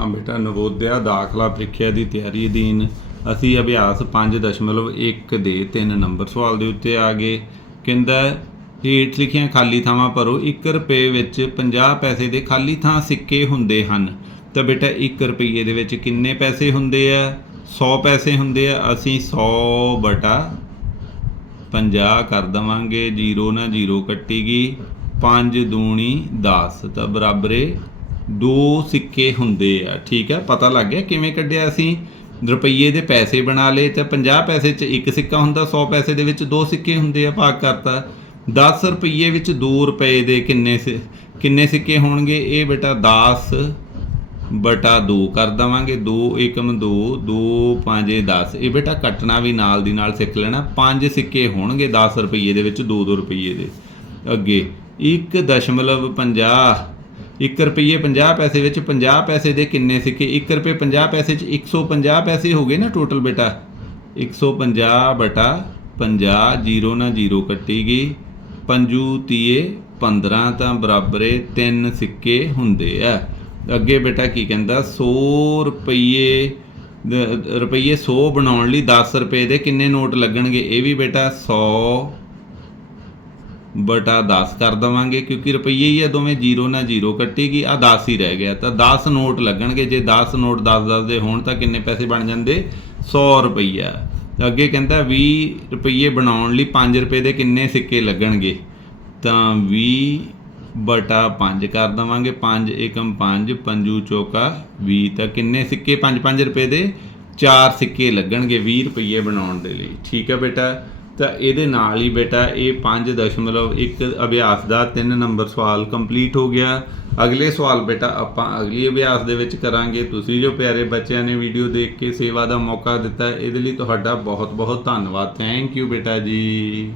ਹਾਂ ਬੇਟਾ, ਨਵੋਦਿਆ ਦਾਖਲਾ ਪ੍ਰੀਖਿਆ ਦੀ ਤਿਆਰੀ ਅਧੀਨ ਅਸੀਂ ਅਭਿਆਸ 5.1 ਦੇ 3 ਨੰਬਰ ਸਵਾਲ ਦੇ ਉੱਤੇ ਆ ਗਏ। ਕਹਿੰਦਾ, ਹੇਠ ਲਿਖੀਆਂ ਖਾਲੀ ਥਾਵਾਂ ਭਰੋ। 1 ਰੁਪਏ ਵਿੱਚ 50 ਪੈਸੇ ਦੇ ਖਾਲੀ ਥਾਂ ਸਿੱਕੇ ਹੁੰਦੇ ਹਨ। ਤਾਂ ਬੇਟਾ 1 ਰੁਪਏ ਦੇ ਵਿੱਚ ਕਿੰਨੇ ਪੈਸੇ ਹੁੰਦੇ ਆ? 100 ਪੈਸੇ ਹੁੰਦੇ ਆ। ਅਸੀਂ 100 ਬਟਾ 50 ਕਰ ਦਵਾਂਗੇ। 0 ਨਾ 0 ਕੱਟੀ ਗਈ 5 ਦੂਣੀ 10 ਤਾਂ ਬਰਾਬਰੇ ਦੋ ਸਿੱਕੇ ਹੁੰਦੇ ਆ, ਠੀਕ ਹੈ ਪਤਾ ਲੱਗ ਗਿਆ ਕਿਵੇਂ ਕੱਢਿਆ ਅਸੀਂ? ਰੁਪਈਏ ਦੇ ਪੈਸੇ ਬਣਾ ਲਏ ਤੇ 50 ਪੈਸੇ 'ਚ ਇੱਕ ਸਿੱਕਾ ਹੁੰਦਾ 100 ਪੈਸੇ ਦੇ ਵਿੱਚ ਦੋ ਸਿੱਕੇ ਹੁੰਦੇ ਆ ਭਾਗ ਕਰਤਾ। 10 ਰੁਪਈਏ ਵਿੱਚ 2 ਰੁਪਏ ਦੇ ਕਿੰਨੇ ਸਿ- ਕਿੰਨੇ ਸਿੱਕੇ ਹੋਣਗੇ? ਇਹ ਬੇਟਾ 10 ਬਟਾ 2 ਕਰ ਦਵਾਂਗੇ। 2 ਏਕਮ 2 2 5 10 ਇਹ ਬੇਟਾ ਕੱਟਣਾ ਵੀ ਨਾਲ ਦੀ ਨਾਲ ਸਿੱਖ ਲੈਣਾ। ਪੰਜ ਸਿੱਕੇ ਹੋਣਗੇ 10 ਰੁਪਈਏ ਦੇ ਵਿੱਚ 2 2 ਰੁਪਈਏ ਦੇ। ਅੱਗੇ 1.50 1 ਰੁਪਈਏ 50 ਪੈਸੇ ਵਿੱਚ 50 ਪੈਸੇ ਦੇ ਕਿੰਨੇ ਸਿੱਕੇ? 1 ਰੁਪਏ 50 ਪੈਸੇ ਚ 150 ਪੈਸੇ ਹੋ ਗਏ ਨਾ ਟੋਟਲ ਬੇਟਾ। 150 ਬਟਾ 50 0 ਨਾ 0 ਕੱਟੀ ਗਈ। ਪੰਜੂ ਤੀਏ 15 ਤਾਂ ਬਰਾਬਰੇ ਤਿੰਨ ਸਿੱਕੇ ਹੁੰਦੇ ਆ। ਅੱਗੇ ਬੇਟਾ ਕੀ ਕਹਿੰਦਾ? 100 ਰੁਪਈਏ ਦ- ਰੁਪਈਏ 100 ਬਣਾਉਣ ਲਈ 10 ਰੁਪਏ ਦੇ ਕਿੰਨੇ ਨੋਟ ਲੱਗਣਗੇ? ਇਹ ਵੀ ਬੇਟਾ 100 ਬਟਾ 10 ਕਰ ਦਵਾਂਗੇ, ਕਿਉਂਕਿ ਰੁਪਈਏ ਹੀ ਆ ਦੋਵੇਂ 0 ਨਾਲ 0 ਕੱਟੇਗੀ ਆ 10 ਹੀ ਰਹਿ ਗਿਆ। ਤਾਂ 10 ਨੋਟ ਲੱਗਣਗੇ, ਜੇ 10 ਨੋਟ 10 10 ਦੇ ਹੋਣ ਤਾਂ ਕਿੰਨੇ ਪੈਸੇ ਬਣ ਜਾਂਦੇ? 100 ਰੁਪਈਆ। ਅੱਗੇ ਕਹਿੰਦਾ 20 ਰੁਪਈਏ ਬਣਾਉਣ ਲਈ 5 ਰੁਪਏ ਦੇ ਕਿੰਨੇ ਸਿੱਕੇ ਲੱਗਣਗੇ? ਤਾਂ 20 ਬਟਾ 5 ਕਰ ਦਵਾਂਗੇ 5 ਏਕਮ 5 ਪੰਜੂ ਚੌਕਾ 20 ਤਾਂ ਕਿੰਨੇ ਸਿੱਕੇ? 5 5 ਰੁਪਏ ਦੇ 4 ਸਿੱਕੇ ਲੱਗਣਗੇ 20 ਰੁਪਈਏ ਬਣਾਉਣ ਦੇ ਲਈ। ਠੀਕ ਹੈ ਬੇਟਾ? ਤਾਂ ਇਹਦੇ ਨਾਲ ਹੀ ਬੇਟਾ, ਇਹ 5.1 ਅਭਿਆਸ ਦਾ 3 ਨੰਬਰ ਸਵਾਲ ਕੰਪਲੀਟ ਹੋ ਗਿਆ। ਅਗਲੇ ਸਵਾਲ ਬੇਟਾ, ਆਪਾਂ ਅਗਲੀ ਅਭਿਆਸ ਦੇ ਵਿੱਚ ਕਰਾਂਗੇ। ਤੁਸੀਂ ਜੋ ਪਿਆਰੇ ਬੱਚਿਆਂ ਨੇ ਵੀਡੀਓ ਦੇਖ ਕੇ ਸੇਵਾ ਦਾ ਮੌਕਾ ਦਿੱਤਾ, ਇਹਦੇ ਲਈ ਤੁਹਾਡਾ ਬਹੁਤ ਬਹੁਤ ਧੰਨਵਾਦ। ਥੈਂਕ ਯੂ ਬੇਟਾ ਜੀ।